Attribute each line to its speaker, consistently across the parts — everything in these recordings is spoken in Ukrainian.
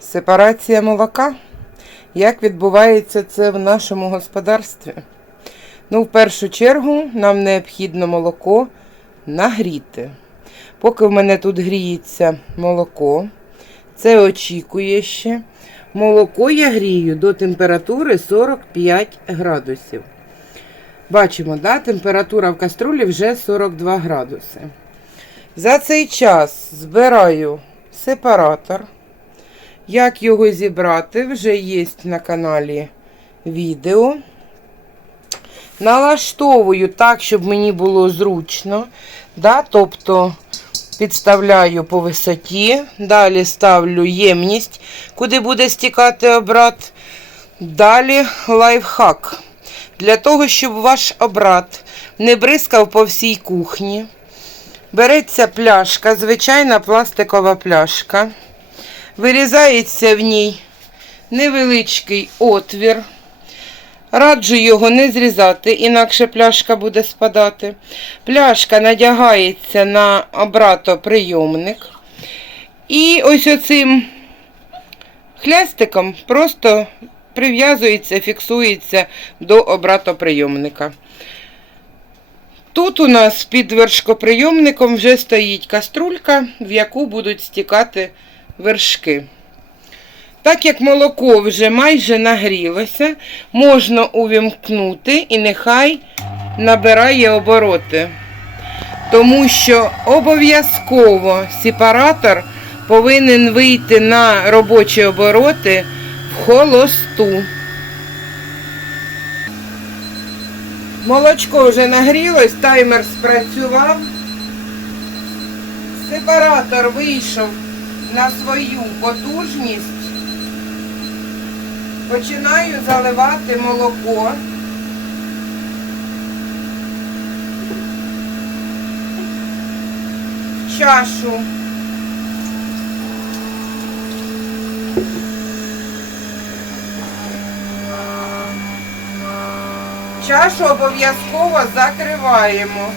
Speaker 1: Сепарація молока. Як відбувається це в нашому господарстві? Ну, в першу чергу, нам необхідно молоко нагріти. Поки в мене тут гріється молоко, це очікує ще. Молоко я грію до температури 45 градусів. Бачимо, да, температура в каструлі вже 42 градуси. За цей час збираю сепаратор. Як його зібрати, вже є на каналі відео. Налаштовую так, щоб мені було зручно. Да? Тобто підставляю по висоті, далі ставлю ємність, куди буде стікати обрат. Далі лайфхак. Для того, щоб ваш обрат не бризкав по всій кухні. Береться пляшка, звичайна пластикова пляшка. Вирізається в ній невеличкий отвір. Раджу його не зрізати, інакше пляшка буде спадати. Пляшка надягається на обратоприйомник. І ось оцим хлястиком просто прив'язується, фіксується до обратоприйомника. Тут у нас під вершкоприйомником вже стоїть каструлька, в яку будуть стікати вершки. Так як молоко вже майже нагрілося, можна увімкнути і нехай набирає обороти. Тому що обов'язково сепаратор повинен вийти на робочі обороти в холосту. Молочко вже нагрілось, таймер спрацював. Сепаратор вийшов на свою потужність. Починаю заливати молоко. В чашу. Чашу обов'язково закриваємо.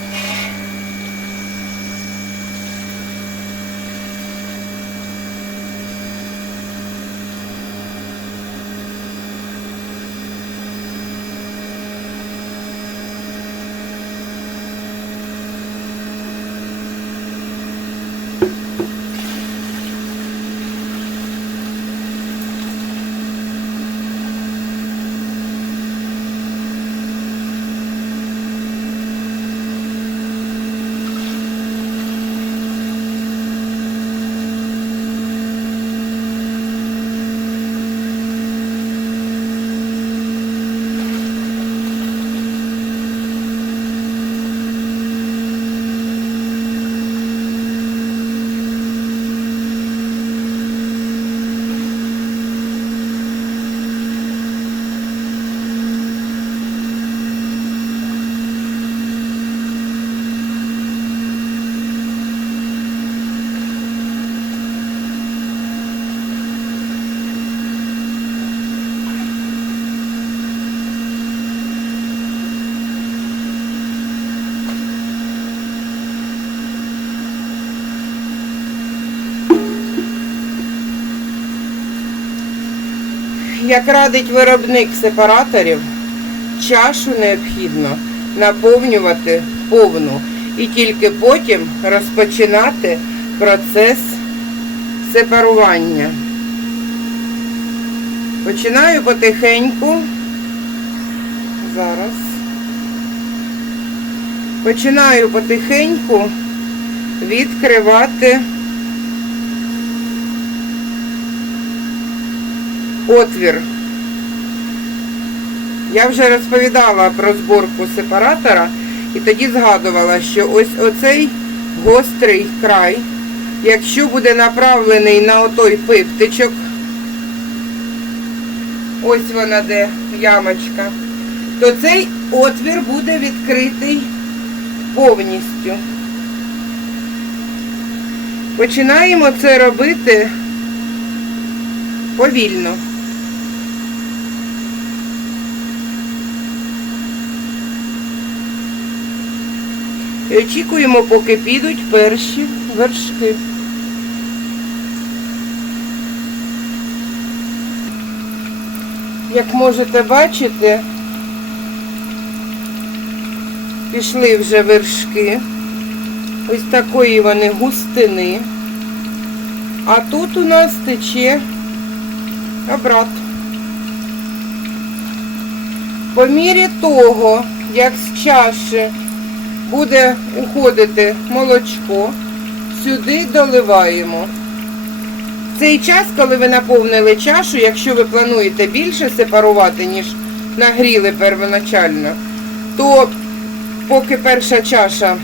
Speaker 1: Як радить виробник сепараторів, чашу необхідно наповнювати повну і тільки потім розпочинати процес сепарування. Починаю потихеньку. Зараз. Починаю потихеньку відкривати отвір. Я вже розповідала про зборку сепаратора і тоді згадувала, що ось оцей гострий край, якщо буде направлений на отой пиптичок, ось вона де ямочка, то цей отвір буде відкритий повністю. Починаємо це робити Повільно. Очікуємо, поки підуть перші вершки. Як можете бачити, пішли вже вершки. Ось такої вони густини. А тут у нас тече обрат. По мірі того, як з чаші буде уходити молочко, сюди доливаємо. Цей час, коли ви наповнили чашу, якщо ви плануєте більше сепарувати, ніж нагріли первоначально, то поки перша чаша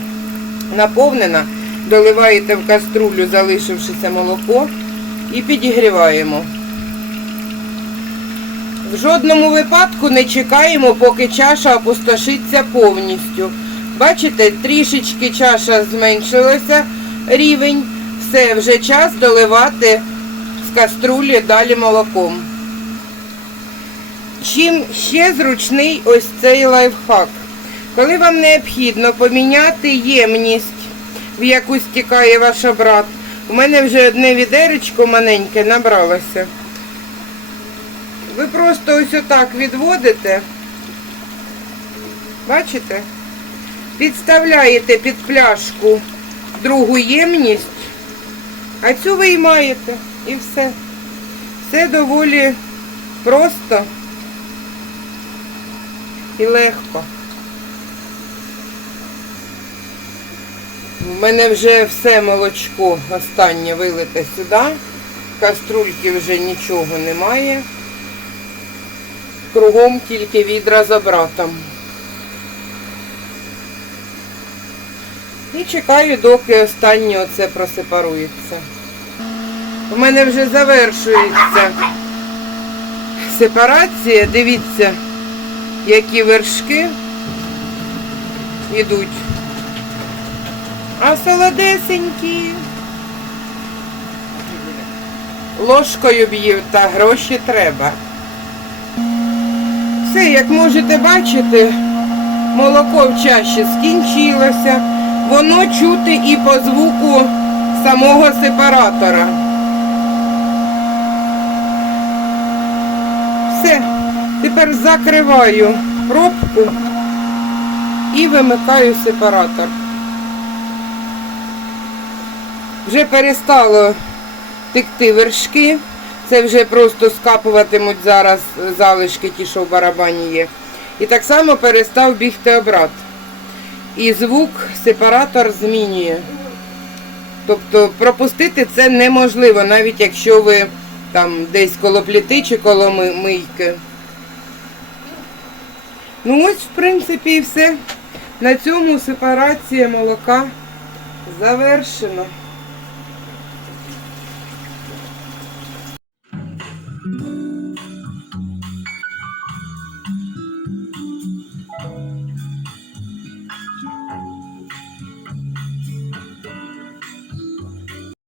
Speaker 1: наповнена, доливаєте в каструлю залишившеся молоко і підігріваємо. В жодному випадку не чекаємо, поки чаша опустошиться повністю. Бачите, трішечки чаша зменшилася рівень. Все, вже час доливати з каструлі далі молоком. Чим ще зручний ось цей лайфхак. Коли вам необхідно поміняти ємність, в яку стікає ваш брат, у мене вже одне відеречко маленьке набралося. Ви просто ось отак відводите. Бачите? Підставляєте під пляшку другу ємність, а цю виймаєте і все. Все доволі просто і легко. У мене вже все молочко останнє вилите сюди. Каструльки вже нічого немає. Кругом тільки відра за братом. І чекаю, доки останнє оце просепарується. У мене вже завершується сепарація. Дивіться, які вершки йдуть. А солодесенькі. Ложкою б'ю, та гроші треба. Все, як можете бачити, молоко в чаші скінчилося. Воно чути і по звуку самого сепаратора. Все, тепер закриваю пробку і вимикаю сепаратор. Вже перестало текти вершки. Це вже просто скапуватимуть зараз залишки, ті, що в барабані є. І так само перестав бігти обрат. І звук сепаратор змінює. Тобто пропустити це неможливо, навіть якщо ви там десь коло пліти чи коло мийки. Ну ось, в принципі, і все. На цьому сепарація молока завершена.